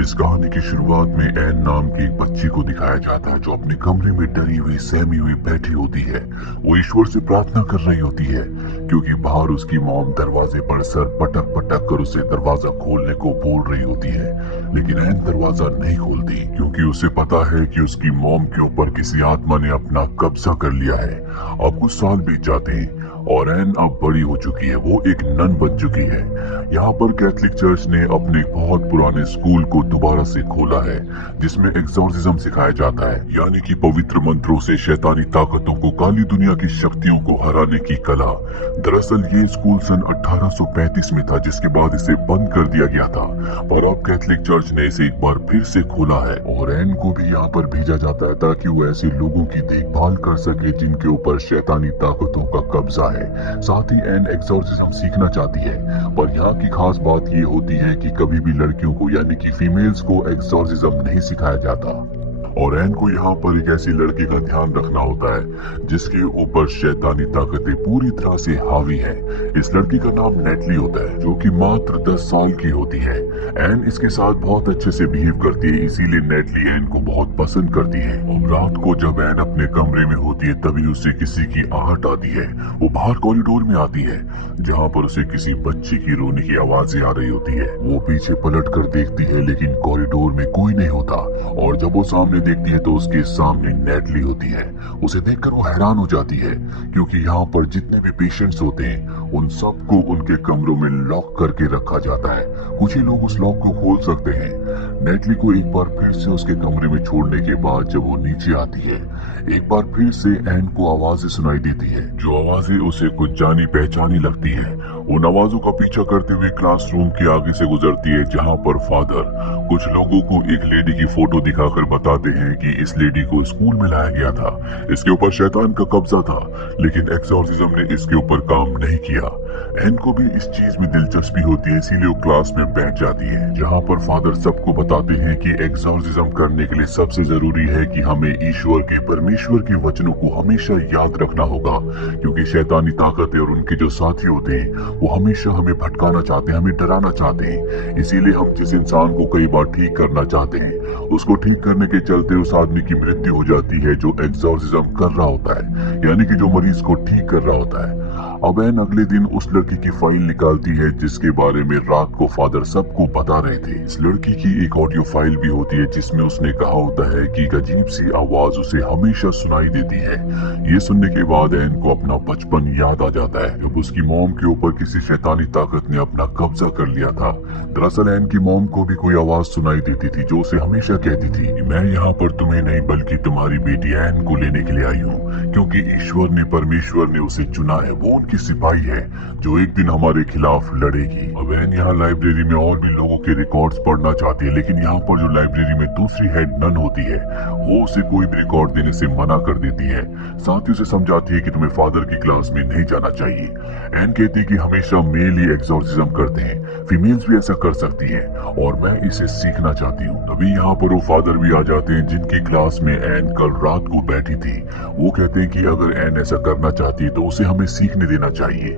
इस कहानी की शुरुआत में एन नाम की एक बच्ची को दिखाया जाता है जो अपने कमरे में डरी हुई सहमी हुई बैठी होती है। वो ईश्वर से प्रार्थना कर रही होती है क्योंकि बाहर उसकी मॉम दरवाजे पर सर पटक पटक कर उसे दरवाजा खोलने को बोल रही होती है। लेकिन एन दरवाजा नहीं खोलती क्योंकि उसे पता है कि उसकी मॉम के ऊपर किसी आत्मा ने अपना कब्जा कर लिया है। अब कुछ साल बीत जाते हैं और एन अब बड़ी हो चुकी है, वो एक नन बन चुकी है। यहाँ पर कैथोलिक चर्च ने अपने बहुत पुराने स्कूल को दोबारा से खोला है जिसमें एक्सोर्सिज्म सिखाया जाता है, यानी कि पवित्र मंत्रों से शैतानी ताकतों को, काली दुनिया की शक्तियों को हराने की कला। दरअसल ये स्कूल सन 1835 में था जिसके बाद इसे बंद कर दिया गया था, पर अब कैथोलिक चर्च ने इसे एक बार फिर से खोला है और एन को भी यहाँ पर भेजा जाता है ताकि वो ऐसे लोगों की देखभाल कर सके जिनके ऊपर शैतानी ताकतों का कब्जा है। साथ ही एन एक्सोर्सिज्म सीखना चाहती है, पर यहाँ की खास बात ये होती है कि कभी भी लड़कियों को यानी कि फीमेल्स को एक्सोर्सिज्म नहीं सिखाया जाता और एन को यहाँ पर एक ऐसी लड़की का ध्यान रखना होता है जिसके ऊपर शैतानी ताकतें पूरी तरह से हावी हैं। इस लड़की का नाम नेटली होता है जो कि मात्र 10 साल की होती है। एन इसके साथ बहुत अच्छे से बिहेव करती है, इसीलिए नेटली एन को बहुत पसंद करती है। और रात को जब एन अपने कमरे में होती है तभी उसे किसी की आहट आती है। वो बाहर कॉरिडोर में आती है जहाँ पर उसे किसी बच्चे की रोने की आवाजें आ रही होती है। वो पीछे पलट कर देखती है लेकिन कॉरिडोर में कोई नहीं होता और जब वो सामने देखती है तो उसके सामने नेटली होती है। उसे देखकर वो हैरान हो जाती है क्योंकि यहाँ पर जितने भी पेशेंट्स होते हैं उन सबको उनके कमरों में लॉक करके रखा जाता है। कुछ ही लोग उस लॉक को खोल सकते हैं। नेटली को एक बार फिर से उसके कमरे में छोड़ने के बाद जब वो नीचे आती है एक बार फिर से एन को आवाजें सुनाई देती है, जो आवाजें उसे कुछ जानी पहचानी लगती है। उन आवाजों का पीछा करते हुए क्लासरूम के आगे से गुजरती है जहाँ पर फादर कुछ लोगों को एक लेडी की फोटो दिखाकर बताते हैं कि इस लेडी को स्कूल में लाया गया था, इसके ऊपर शैतान का कब्जा था, लेकिन एक्सोर्सिज्म ने इसके ऊपर काम नहीं किया। एन को भी इस चीज में दिलचस्पी होती है इसीलिए वो क्लास में बैठ जाती है जहाँ पर फादर सबको बताते हैं कि एक्सोर्सिज्म करने के लिए सबसे जरूरी है कि हमें ईश्वर के, परमेश्वर के वचनों को हमेशा याद रखना होगा क्योंकि शैतानी ताकतें और उनके जो साथी होते हैं वो हमेशा हमें भटकाना चाहते हैं, हमें डराना चाहते हैं। इसीलिए हम जिस इंसान को कई बार ठीक करना चाहते हैं उसको ठीक करने के चलते उस आदमी की मृत्यु हो जाती है जो एक्सोर्सिज्म कर रहा होता है, यानी कि जो मरीज को ठीक कर रहा होता है। अब एन अगले दिन उस लड़की की फाइल निकालती है जिसके बारे में रात को फादर सबको बता रहे थे। इस लड़की की एक ऑडियो फाइल भी होती है जिसमें उसने कहा होता है कि एक अजीब सी आवाज उसे हमेशा सुनाई देती है। ये सुनने के बाद एन को अपना बचपन याद आ जाता है जब उसकी मॉम के ऊपर किसी शैतानी ताकत ने अपना कब्जा कर लिया था। दरअसल एन की मॉम को भी कोई आवाज सुनाई देती थी जो उसे हमेशा कहती थी कि मैं यहाँ पर तुम्हें नहीं बल्कि तुम्हारी बेटी एन को लेने के लिए आई हूँ क्योंकि ईश्वर ने, परमेश्वर ने उसे चुना है, वो उनकी सिपाही है जो एक दिन हमारे खिलाफ लड़ेगी। अब एन यहाँ लाइब्रेरी में और भी लोगों के रिकॉर्ड्स पढ़ना चाहती है लेकिन यहाँ पर जो लाइब्रेरी में दूसरी हेड नन होती है वो उसे कोई भी रिकॉर्ड देने से मना कर देती है। साथ ही उसे समझाती है कि तुम्हें फादर की क्लास में नहीं जाना चाहिए। एन कहती है कि हमेशा मेल ही एक्सोर्सिज्म करते हैं, फीमेल्स भी ऐसा कर सकती हैं और मैं इसे सीखना चाहती हूँ। तभी यहाँ पर वो फादर भी आ जाते हैं जिनकी क्लास में एन कल रात को बैठी थी। वो कहते हैं कि अगर एन ऐसा करना चाहती है तो उसे हमें सीखने देना चाहिए।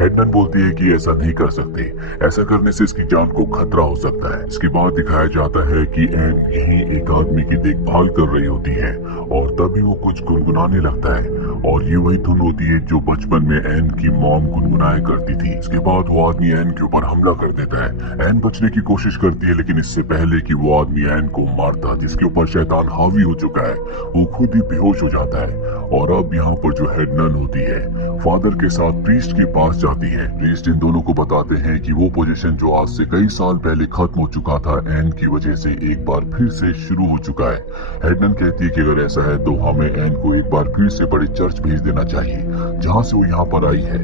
हेडनन बोलती है कि ऐसा नहीं कर सकते, ऐसा करने से इसकी जान को खतरा हो सकता है। इसके बाद दिखाया जाता है कि एन यहीं एक आदमी की देखभाल कर रही होती है और तभी वो कुछ गुनगुनाने लगता है और ये वही धुन होती है जो बचपन में एन की मॉम गुनगुनाया करती थी। इसके बाद वो आदमी एन के ऊपर हमला कर देता है। एन बचने की कोशिश करती है लेकिन इससे पहले कि वो आदमी एन को मारता जिसके ऊपर शैतान हावी हो चुका है वो खुद ही बेहोश हो जाता है। और अब यहाँ पर जो हेड नन होती है फादर के साथ प्रीस्ट के पास जाती है। प्रीस्ट इन दोनों को बताते हैं कि वो पोजीशन जो आज से कई साल पहले खत्म हो चुका था एन की वजह से एक बार फिर से शुरू हो चुका है। हेडनन कहती है कि अगर ऐसा है तो हमें एन को एक बार फिर से बड़े चर्च भेज देना चाहिए जहाँ से वो यहाँ पर आई है।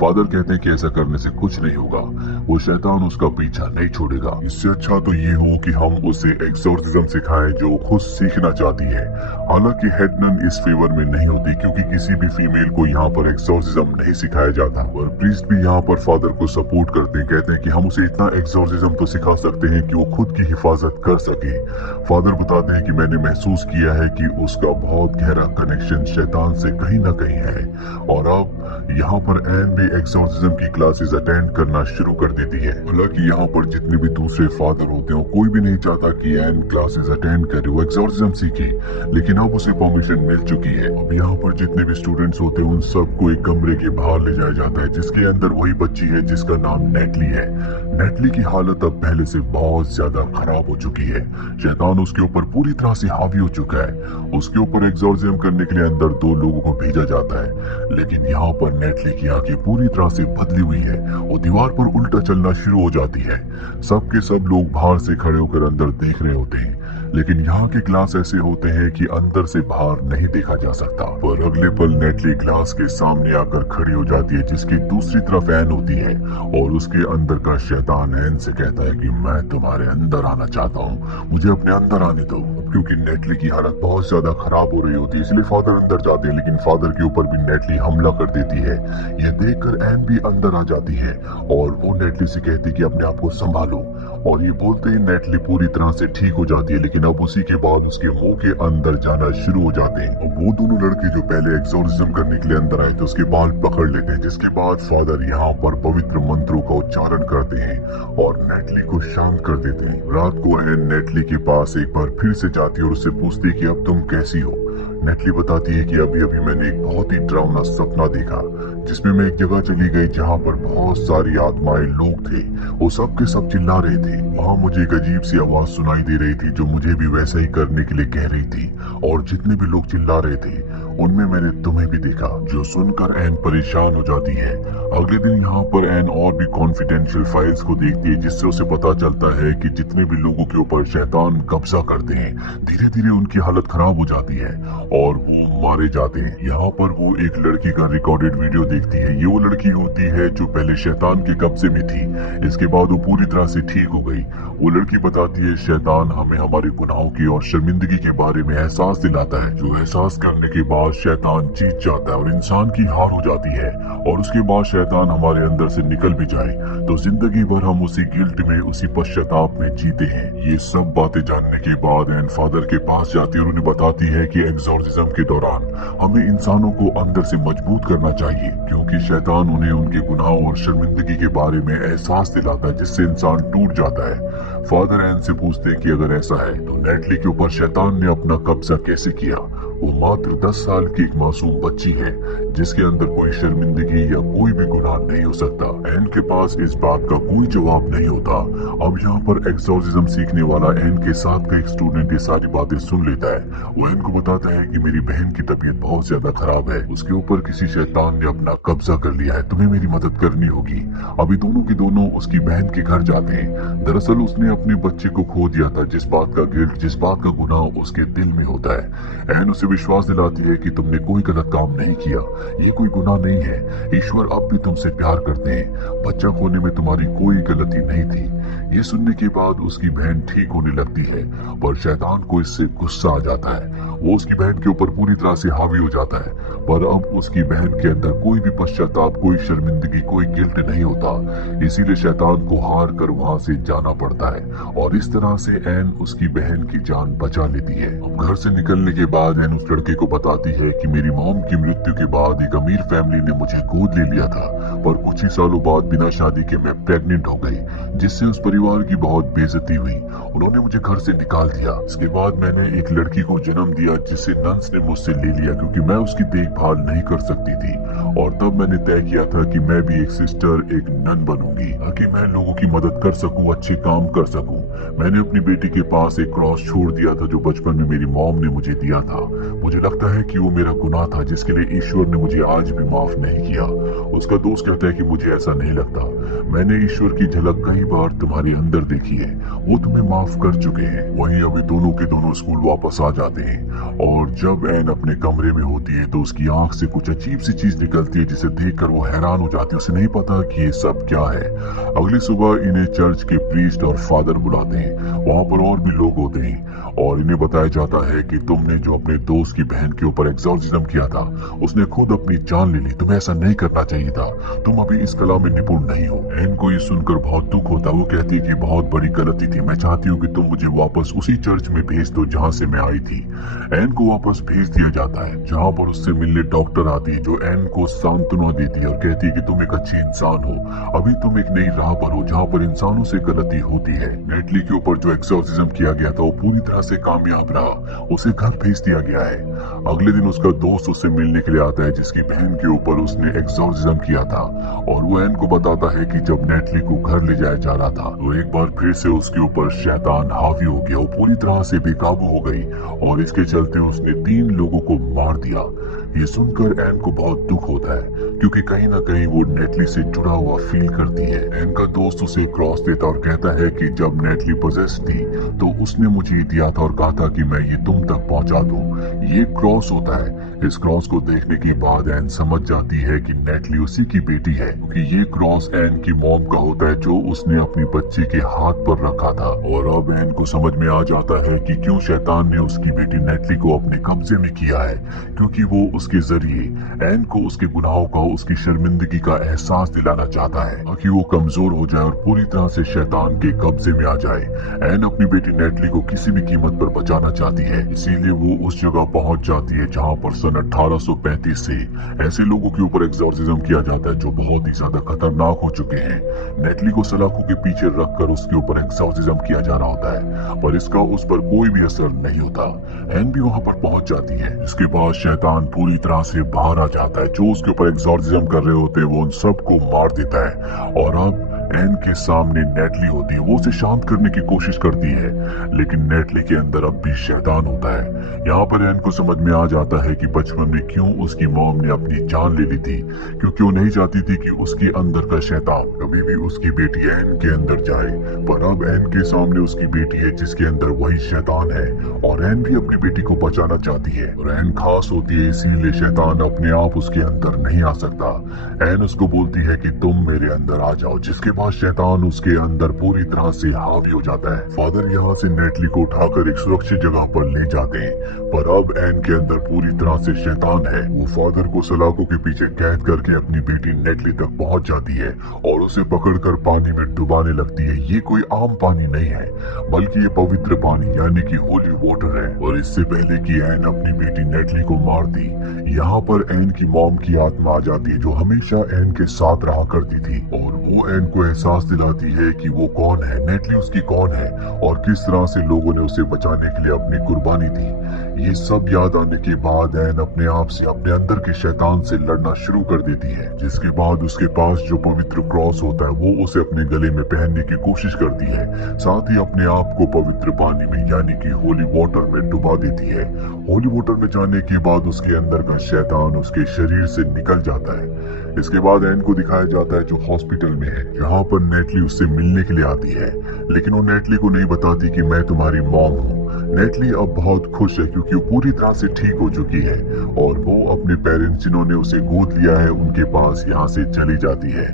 फादर कहते हैं कि ऐसा करने से कुछ नहीं होगा, वो शैतान उसका पीछा नहीं छोड़ेगा। इससे अच्छा तो ये हो कि हम उसे एक्सोर्सिज्म सिखाएं जो खुद सीखना चाहती है। हालांकि हेडनन इस फेवर में नहीं होती क्योंकि किसी भी फीमेल को यहाँ पर एक्सोर्सिज्म नहीं सिखाया जाता। और प्रीस्ट भी यहाँ पर फादर को सपोर्ट करते हैं, कहते हैं कि हम उसे इतना एक्सोर्सिज्म तो सिखा सकते हैं कि वो खुद की हिफाजत कर सके। फादर बताते हैं कि मैंने महसूस किया है कि उसका बहुत गहरा कनेक्शन शैतान से कहीं ना कहीं है और अब यहाँ पर एन भी एक्सोर्सिज्म की क्लासेस अटेंड करना शुरू कर देती है। हालांकि यहाँ पर जितने भी दूसरे फादर होते हैं कोई भी नहीं चाहता कि एन क्लासेस अटेंड करे, वो एक्सोर्सिज्म सीखे, लेकिन अब उसे परमिशन मिल चुकी है। अब यहाँ पर जितने भी स्टूडेंट्स होते हैं उन सबको एक कमरे के बाहर ले जाया जाता है, जिसके अंदर वही बच्ची है जिसका नाम नेटली है। नेटली की हालत अब पहले से बहुत ज्यादा खराब हो चुकी है। शैतान उसके ऊपर पूरी तरह से हावी हो चुका है। उसके ऊपर एक्सोर्सिज्म करने के लिए अंदर 2 लोगों को भेजा जाता है, लेकिन यहाँ पर नेटली की आंखें पूरी तरह से बदली हुई है। वो दीवार पर उल्टा चलना शुरू हो जाती है। सबके सब लोग बाहर से खड़े होकर अंदर देख रहे होते हैं, लेकिन यहाँ के ग्लास ऐसे होते हैं कि अंदर से बाहर नहीं देखा जा सकता। पर अगले पल नेटली ग्लास के सामने आकर खड़ी हो जाती है, जिसकी दूसरी तरफ एन होती है, और उसके अंदर का शैतान एन से कहता है कि मैं तुम्हारे अंदर आना चाहता हूँ, मुझे अपने अंदर आने दो। क्योंकि नेटली की हालत बहुत ज्यादा खराब हो रही होती है, इसलिए फादर अंदर जाते हैं, लेकिन फादर के ऊपर भी नेटली हमला कर देती है। यह देखकर एन भी अंदर आ जाती है और वो नेटली से कहती है कि अपने आप को संभालो, और ये बोलते ही नेटली पूरी तरह से ठीक हो जाती है। लेकिन अब उसी के बाद उसके मुंह के अंदर जाना शुरू हो जाते हैं। वो दोनों लड़के जो पहले एक्सोर्सिज्म करने के लिए अंदर आए थे उसके बाल पकड़ लेते हैं, जिसके बाद फादर यहाँ पर पवित्र मंत्रों का उच्चारण करते हैं और नेटली को शांत कर देते हैं। रात को एन नेटली के पास एक बार फिर से जाती है और उससे पूछती है कि अब तुम कैसी हो। नेटली बताती है कि अभी अभी मैंने एक बहुत ही डरावना सपना देखा, जिसमें मैं एक जगह चली गई जहाँ पर बहुत सारी आत्माएं लोग थे। वो सब के सब चिल्ला रहे थे। वहाँ मुझे एक अजीब सी आवाज सुनाई दे रही थी जो मुझे भी वैसा ही करने के लिए कह रही थी, और जितने भी लोग चिल्ला रहे थे उनमें मैंने तुम्हें भी देखा। जो सुनकर एन परेशान हो जाती है। अगले दिन यहाँ पर एन और भी कॉन्फिडेंशियल फाइल्स को देखती है, जिससे उसे पता चलता है कि जितने भी लोगों के ऊपर शैतान कब्जा करते हैं धीरे धीरे उनकी हालत खराब हो जाती है और वो मारे जाते हैं। यहाँ पर वो एक लड़की का रिकॉर्डेड वीडियो देखती है। ये वो लड़की होती है जो पहले शैतान के कब्जे में थी, इसके बाद वो पूरी तरह से ठीक हो गई। वो लड़की बताती है शैतान हमें हमारे गुनाहों की और शर्मिंदगी के बारे में एहसास दिलाता है, जो एहसास करने के बाद शैतान जीत जाता है और इंसान की हार हो जाती है, और उसके बाद शैतान हमारे अंदर से निकल भी जाए तो जिंदगी भर हम उसी गिल्ट में, उसी पश्चाताप में जीते हैं। ये सब बातें जानने के बाद एन फादर के पास जाती है और उन्हें बताती है कि एक्सोर्सिज्म के दौरान हमें इंसानों को अंदर से मजबूत करना चाहिए, क्योंकि शैतान उन्हें उनके गुनाहों और शर्मिंदगी के बारे में एहसास दिलाता है, जिससे इंसान टूट जाता है। फादर एन से पूछते हैं कि अगर ऐसा है तो नेटली के ऊपर शैतान ने अपना कब्जा कैसे किया। वो मात्र 10 साल की एक मासूम बच्ची है जिसके अंदर कोई शर्मिंदगी या कोई भी गुनाह नहीं हो सकता। एन के पास इस बात का कोई जवाब नहीं होता। अब यहाँ पर एक्सोर्सिज्म सीखने वाला एन के साथ का एक स्टूडेंट ये सारी बातें सुन लेता है। वो एन को बताता है कि मेरी बहन की तबीयत बहुत ज्यादा खराब है, उसके ऊपर किसी शैतान ने अपना कब्जा कर लिया है, तुम्हें मेरी मदद करनी होगी। अभी दोनों के दोनों उसकी बहन के घर जाते हैं। दरअसल उसने अपने बच्चे को खो दिया था, जिस बात का गिल्ट, जिस बात का गुनाह उसके दिल में होता है। एन उसे विश्वास दिलाती है कि तुमने कोई गलत काम नहीं किया, ये कोई गुनाह नहीं है, ईश्वर अब भी तुमसे प्यार करते हैं, बच्चा खोने में तुम्हारी कोई गलती नहीं थी। ये सुनने के बाद उसकी बहन ठीक होने लगती है, पर शैतान को इससे गुस्सा आ जाता है। वो उसकी बहन के ऊपर पूरी तरह से हावी हो जाता है, पर अब उसकी बहन के अंदर कोई भी पश्चाताप, कोई शर्मिंदगी, कोई गिल्ट नहीं होता। इसीलिए शैतान को हार कर वहाँ से जाना पड़ता है, और इस तरह से एन उसकी बहन की जान बचा लेती है। अब घर से निकलने के बाद एन उस लड़के को बताती है कि मेरी मॉम की मृत्यु के बाद एक अमीर फैमिली ने मुझे गोद ले लिया था, पर कुछ ही सालों बाद बिना शादी के मैं प्रेग्नेंट हो गई, जिससे उस परिवार की बहुत बेइज्जती हुई। उन्होंने मुझे घर से निकाल दिया। इसके बाद मैंने एक लड़की को जन्म दिया जिसे नन्स ने मुझसे ले लिया, क्योंकि मैं उसकी देखभाल नहीं कर सकती थी। और तब मैंने तय किया था कि मैं भी एक सिस्टर, एक नन बनूंगी, ताकि मैं लोगों की मदद कर सकूं, अच्छे काम कर सकूं। मैंने अपनी बेटी के पास एक क्रॉस छोड़ दिया था जो बचपन में मेरी मॉम ने मुझे दिया था। मुझे लगता है कि वो मेरा गुनाह था जिसके लिए ईश्वर ने मुझे आज भी माफ नहीं किया। उसका दोस्त कहता है कि मुझे ऐसा नहीं लगता, मैंने ईश्वर की झलक कई बार तुम्हारे अंदर देखी है, वो तुम्हें माफ कर चुके हैं। वहीं अभी दोनों के दोनों स्कूल वापस आ जाते हैं, और जब एन अपने कमरे में होती है तो उसकी आंख से कुछ अजीब सी चीज निकलती है, जिसे देखकर वो हैरान हो जाती है। उसे नहीं पता कि ये सब क्या है। अगली सुबह इन्हें चर्च के प्रीस्ट और फादर बुलाते हैं। वहाँ पर और भी लोग होते हैं और इन्हें बताया जाता है कि तुमने जो अपने दोस्त की बहन के ऊपर एक्सोर्सिज्म किया था, उसने खुद अपनी जान ले ली। तुम्हें ऐसा नहीं करना चाहिए था, तुम अभी इस कला में निपुण नहीं हो। एन को ये सुनकर बहुत दुख होता है। वो कहती है कि बहुत बड़ी गलती थी, मैं चाहती हूँ कि तुम मुझे वापस उसी चर्च में भेज दो जहाँ से मैं आई थी। एन को वापस भेज दिया जाता है जहाँ पर उससे मिलने डॉक्टर आती है जो एन को सांत्वना देती है और कहती है कि तुम एक अच्छी इंसान हो, अभी तुम एक नई राह पर हो जहाँ पर इंसानों से गलती होती है। नेटली के ऊपर जो एक्सोर्सिज्म किया गया था वो पूरी तरह से कामयाब रहा, उसे घर भेज दिया गया है। अगले दिन उसका दोस्त उससे मिलने के लिए आता है जिसकी बहन के ऊपर उसने एक्सोर्सिज्म किया था, और वो एन को बताता है कि जब नेटली को घर ले जाया जा रहा था तो एक बार फिर से उसके ऊपर शैतान हावी हो गया, वो पूरी तरह से बेकाबू हो गई और इसके चलते उसने 3 लोगों को मार दिया। ये सुनकर एन को बहुत दुख होता है क्योंकि कहीं ना कहीं वो नेटली से जुड़ा हुआ फील करती है। एन का दोस्त उसे क्रॉस देता और कहता है कि जब नेटली पोजेस थी तो उसने मुझे ये दिया था और कहा था कि मैं ये तुम तक पहुंचा दूं। ये क्रॉस होता है। इस क्रॉस को देखने के बाद एन समझ जाती है कि नेटली उसी की बेटी है क्योंकि ये क्रॉस एन की मॉम का होता है जो उसने अपनी बच्ची के हाथ पर रखा था। और अब एन को समझ में आ जाता है कि क्यों शैतान ने उसकी बेटी नेटली को अपने कब्जे में किया है, क्योंकि वो उसके जरिए एन को उसके गुनाहों का, उसकी शर्मिंदगी का एहसास दिलाना चाहता है ताकि वो कमजोर हो जाए और पूरी तरह से शैतान के कब्जे में आ जाए। एन अपनी बेटी नेटली को किसी भी कीमत पर बचाना चाहती है, इसीलिए वो उस जगह पहुंच जाती है जहां पर सन 1835 से ऐसे लोगों के ऊपर एक्सोर्सिज्म किया जाता है जो बहुत ही ज्यादा खतरनाक हो चुके हैं। नेटली को सलाखों के पीछे रखकर उसके ऊपर एक्सोर्सिज्म किया जा रहा होता है पर इसका उस पर कोई भी असर नहीं होता। एन भी वहां पर पहुंच जाती है। इसके बाद शैतान पूरी तरह से बाहर आ जाता है, जो उसके ऊपर एक्सोर्सिज्म कर रहे होते हैं वो उन सबको मार देता है। और अब एन के सामने नेटली होती है, वो उसे शांत करने की कोशिश करती है लेकिन नेटली के अंदर अब भी शैतान होता है। यहाँ पर एन को समझ में आ जाता है कि बचपन में क्यों उसकी मॉम ने अपनी जान ले ली थी, क्योंकि वो नहीं चाहती थी कि उसके अंदर का शैतान कभी भी उसकी बेटी एन के अंदर जाए। पर अब एन के सामने उसकी बेटी है जिसके अंदर वही शैतान है और एन भी अपनी बेटी को बचाना चाहती है और एन खास होती है इसीलिए शैतान अपने आप उसके अंदर नहीं आ सकता। एन उसको बोलती है कि तुम मेरे अंदर आ जाओ, जिसके बाद शैतान उसके अंदर पूरी तरह से हावी हो जाता है। फादर यहाँ से नेटली को उठाकर एक सुरक्षित जगह पर ले जाते हैं पर अब एन के अंदर पूरी तरह से शैतान है। वो फादर को सलाखों के पीछे कैद करके अपनी बेटी नेटली तक पहुंच जाती है और उसे पकड़कर पानी में डुबाने लगती है। ये कोई आम पानी नहीं है बल्कि ये पवित्र पानी यानी कि होली वाटर है। और इससे पहले कि एन अपनी बेटी नेटली को मार दी, यहाँ पर एन की मॉम की आत्मा आ जाती है जो हमेशा एन के साथ रहा करती थी और वो एन को एहसास दिलाती है कि वो कौन है, नेटली उसकी कौन है और किस तरह से लोगों ने उसे बचाने के लिए अपनी कुर्बानी दी। ये सब याद आने के बाद एन अपने आप से, अपने अंदर के शैतान से लड़ना शुरू कर देती है, जिसके बाद उसके पास जो पवित्र क्रॉस होता है वो उसे अपने गले में पहनने की कोशिश करती है, साथ ही अपने आप को पवित्र पानी में यानी कि होली वाटर में डुबा देती है। होली वाटर में जाने के बाद उसके अंदर का शैतान उसके शरीर से निकल जाता है। इसके बाद एन को दिखाया जाता है जो हॉस्पिटल में है, जहाँ पर नेटली उससे मिलने के लिए आती है, लेकिन वो नेटली को नहीं बताती कि मैं तुम्हारी मॉम हूँ। नेटली अब बहुत खुश है क्योंकि वो पूरी तरह से ठीक हो चुकी है और वो अपने पेरेंट्स जिन्होंने उसे गोद लिया है उनके पास यहाँ से चली जाती है।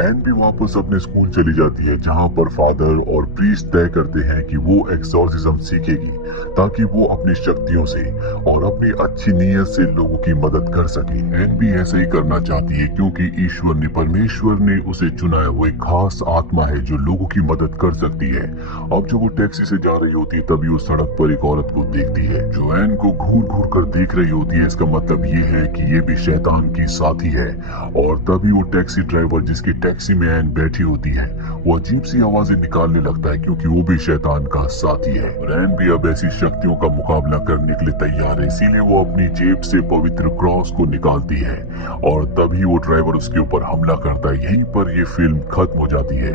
एन भी वापस अपने स्कूल चली जाती है जहाँ पर फादर और प्रीस्ट तय करते हैं कि वो एक्सोर्सिज्म सीखेगी ताकि वो अपनी शक्तियों से और अपनी अच्छी नीयत से लोगों की मदद कर सके। एन भी ऐसा ही करना चाहती है क्योंकि ईश्वर ने, परमेश्वर ने उसे चुना है, वो एक खास आत्मा है जो लोगों की मदद कर सकती है। अब जब वो टैक्सी से जा रही होती है तभी वो सड़क पर एक औरत को देखती है जो एन को घूर घूर कर देख रही होती है। इसका मतलब ये है कि ये भी शैतान की साथी है और तभी वो टैक्सी ड्राइवर जिसकी टैक्सी में एन बैठी होती है वो अजीब सी आवाजें निकालने लगता है क्योंकि वो भी शैतान का साथी है। और एन भी अब ऐसी शक्तियों का मुकाबला करने के लिए तैयार है, इसीलिए वो अपनी जेब से पवित्र क्रॉस को निकालती है और तभी वो ड्राइवर उसके ऊपर हमला करता है। यहीं पर ये फिल्म खत्म हो जाती है।